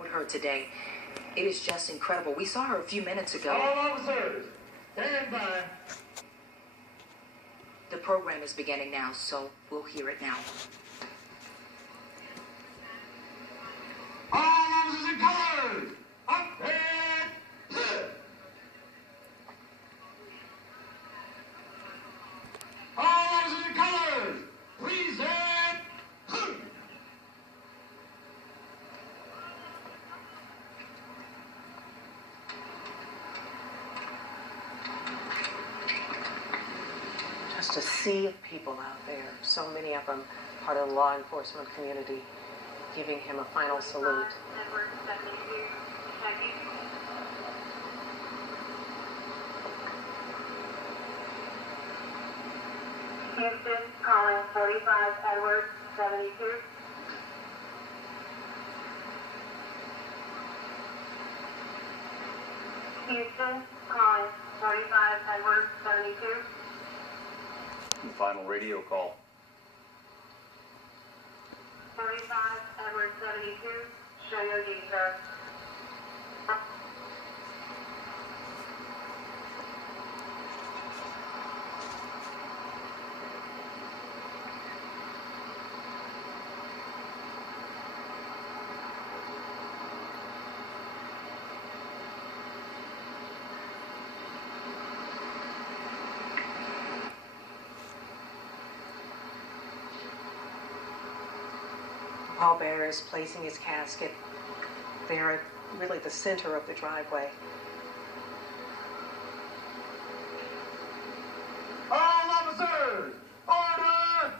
with her today. It is just incredible. We saw her a few minutes ago. All officers, stand by. The program is beginning now, so we'll hear it now. All officers in colors, up and clear. All officers in colors, present. Just a sea of people out there, so many of them part of the law enforcement community, giving him a final salute. Houston, calling 45 Edward 72. Houston, calling 45 Edward 72. And final radio call. 45 Edward 72, show your D, sir. Pallbearer is placing his casket there at really the center of the driveway. All officers, order.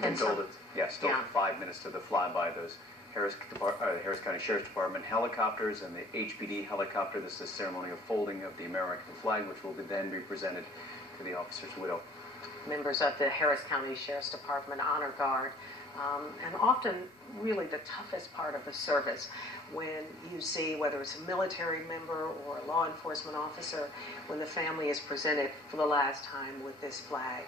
Been told it's, still 5 minutes to the flyby. Those Harris County Sheriff's Department helicopters and the HPD helicopter. This is a ceremonial folding of the American flag, which will then be presented to the officer's widow. Members of the Harris County Sheriff's Department Honor Guard, and often really the toughest part of the service when you see whether it's a military member or a law enforcement officer, when the family is presented for the last time with this flag.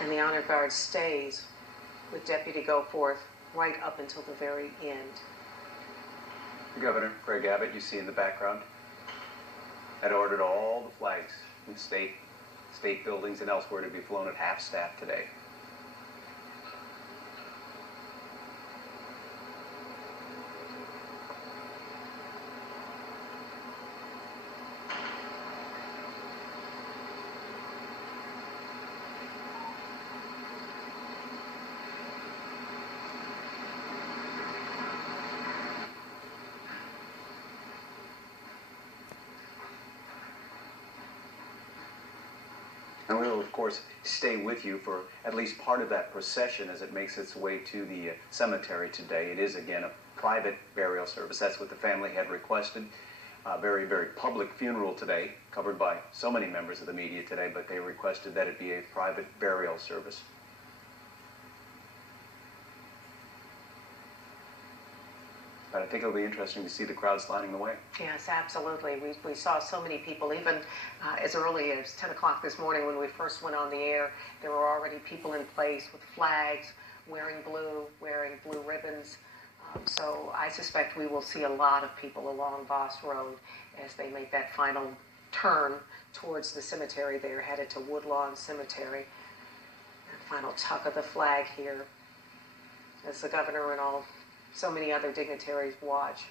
And the Honor Guard stays with Deputy Goforth right up until the very end. Governor Greg Abbott, you see in the background, had ordered all the flags in state buildings and elsewhere to be flown at half-staff today. And we will, of course, stay with you for at least part of that procession as it makes its way to the cemetery today. It is, again, a private burial service. That's what the family had requested. A very, very public funeral today, covered by so many members of the media today, but they requested that it be a private burial service. But I think it'll be interesting to see the crowds lining the way. Yes, absolutely. We saw so many people, even as early as 10 o'clock this morning when we first went on the air. There were already people in place with flags, wearing blue ribbons. So I suspect we will see a lot of people along Voss Road as they make that final turn towards the cemetery. They're headed to Woodlawn Cemetery. That final tuck of the flag here as the governor and so many other dignitaries watch.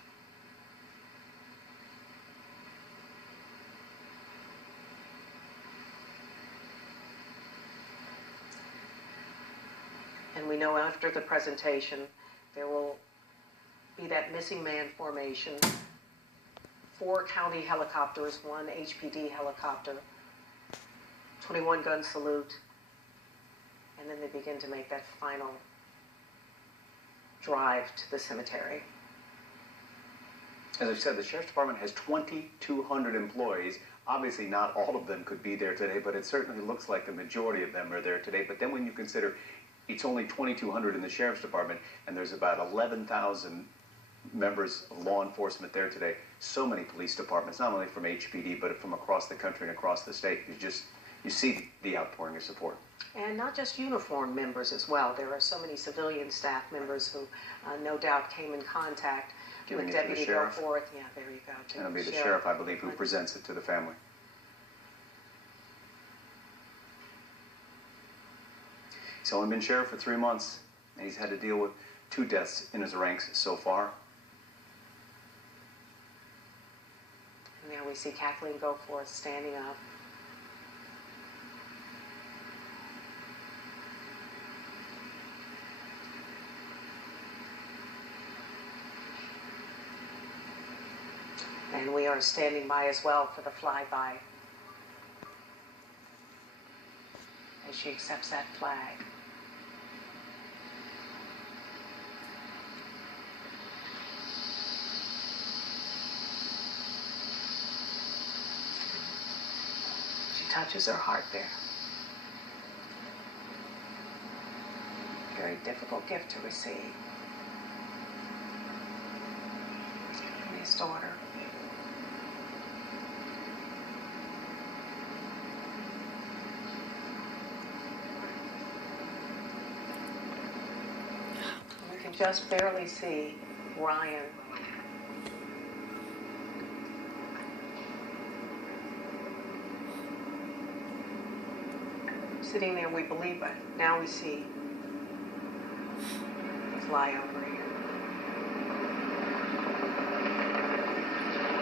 And we know after the presentation, there will be that missing man formation. 4 county helicopters, 1 HPD helicopter, 21 gun salute, and then they begin to make that final drive to the cemetery. As I said, the Sheriff's Department has 2,200 employees. Obviously, not all of them could be there today, but it certainly looks like the majority of them are there today. But then when you consider it's only 2,200 in the Sheriff's Department, and there's about 11,000 members of law enforcement there today, so many police departments, not only from HPD, but from across the country and across the state. You see the outpouring of support. And not just uniformed members as well. There are so many civilian staff members who no doubt came in contact with Deputy Goforth. Yeah, there you go. And it'll be the sheriff, I believe, who presents it to the family. He's only been sheriff for 3 months, and he's had to deal with 2 deaths in his ranks so far. And there we see Kathleen Goforth standing up. And we are standing by as well for the flyby as she accepts that flag. She touches her heart there. Very difficult gift to receive from his daughter. Just barely see Ryan. Sitting there, we believe, but now we see the flyover here.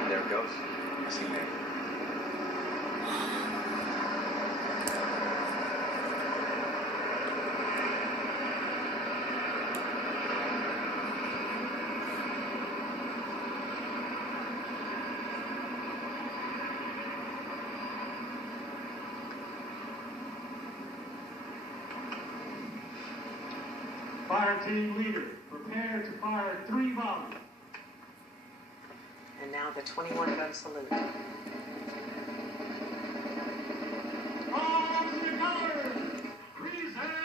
There it goes. Missing man. Fire team leader, prepare to fire 3 volleys. And now the 21 gun salute. All officer colors, present.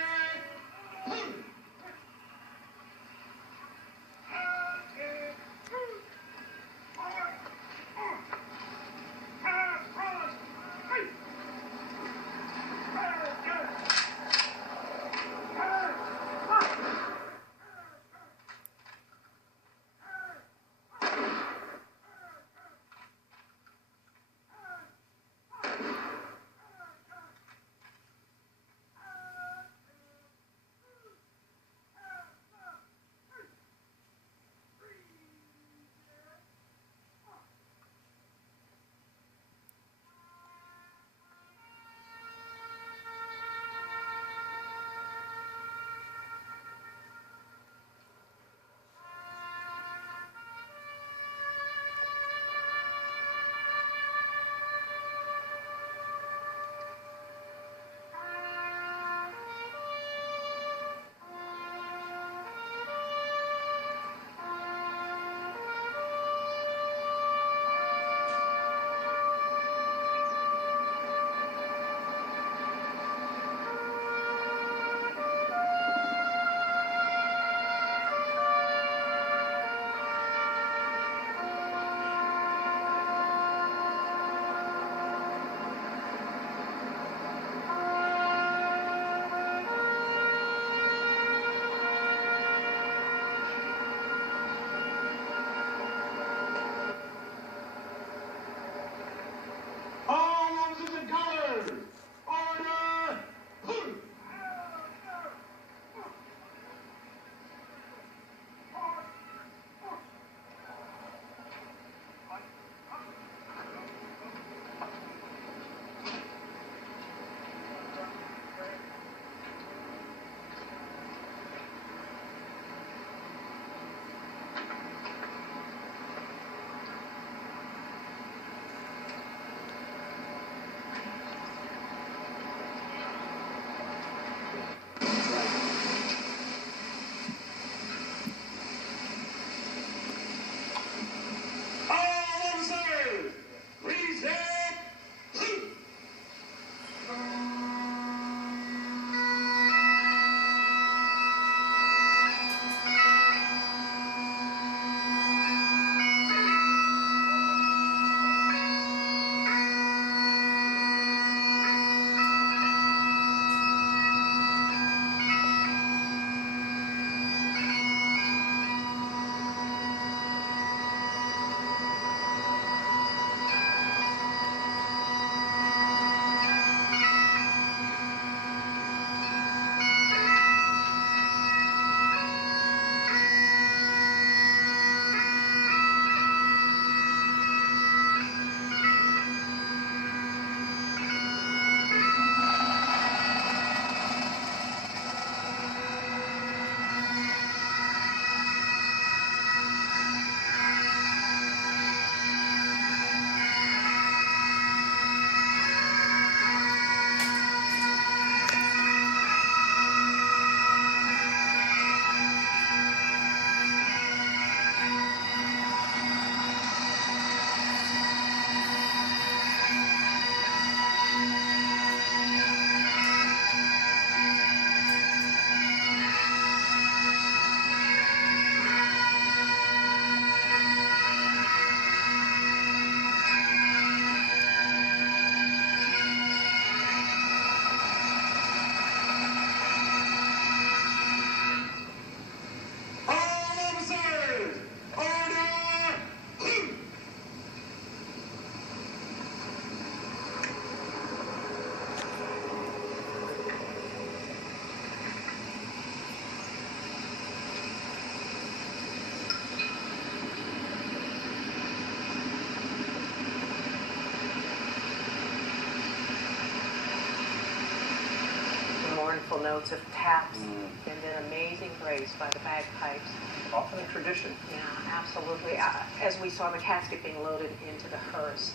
notes of taps and then Amazing Grace by the bagpipes. Often a tradition. Yeah, absolutely. As we saw the casket being loaded into the hearse.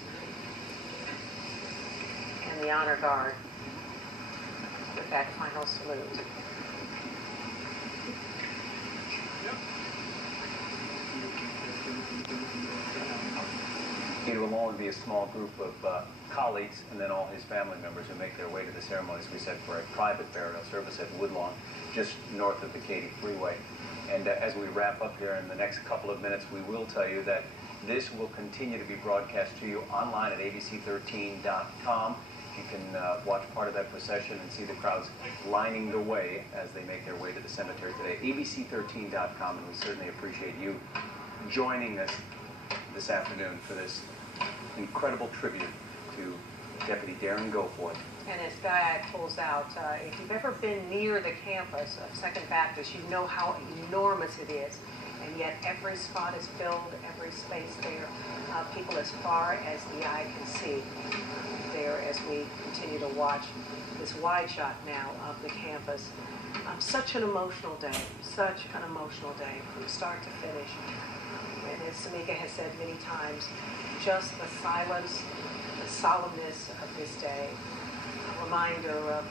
And the honor guard with that final salute. He will only be a small group of colleagues and then all his family members who make their way to the ceremony, as we said, for a private burial service at Woodlawn, just north of the Katy Freeway. And as we wrap up here in the next couple of minutes, we will tell you that this will continue to be broadcast to you online at abc13.com. You can watch part of that procession and see the crowds lining the way as they make their way to the cemetery today. abc13.com, and we certainly appreciate you joining us this afternoon for this incredible tribute to Deputy Darren Goforth. And as Guy pulls out, if you've ever been near the campus of Second Baptist, you know how enormous it is. And yet every spot is filled, every space there, people as far as the eye can see there as we continue to watch this wide shot now of the campus. Such an emotional day, from start to finish. And as Samika has said many times, just the silence, the solemnness of this day, a reminder of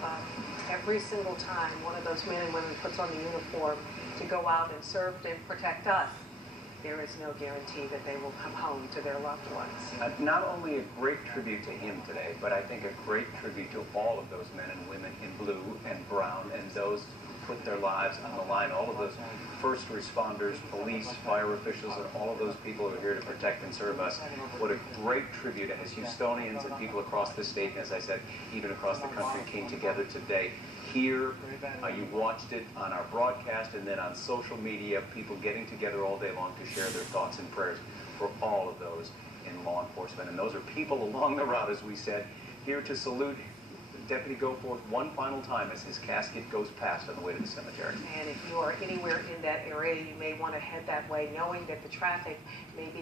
every single time one of those men and women puts on the uniform to go out and serve and protect us, there is no guarantee that they will come home to their loved ones. Not only a great tribute to him today, but I think a great tribute to all of those men and women in blue and brown and those who put their lives on the line, all of those first responders, police, fire officials, and all of those people who are here to protect and serve us. What a great tribute as Houstonians and people across the state, and as I said, even across the country, came together today. Here, you watched it on our broadcast and then on social media, people getting together all day long to share their thoughts and prayers for all of those in law enforcement. And those are people along the route, as we said, here to salute Deputy Goforth one final time as his casket goes past on the way to the cemetery. And if you are anywhere in that area, you may want to head that way, knowing that the traffic may be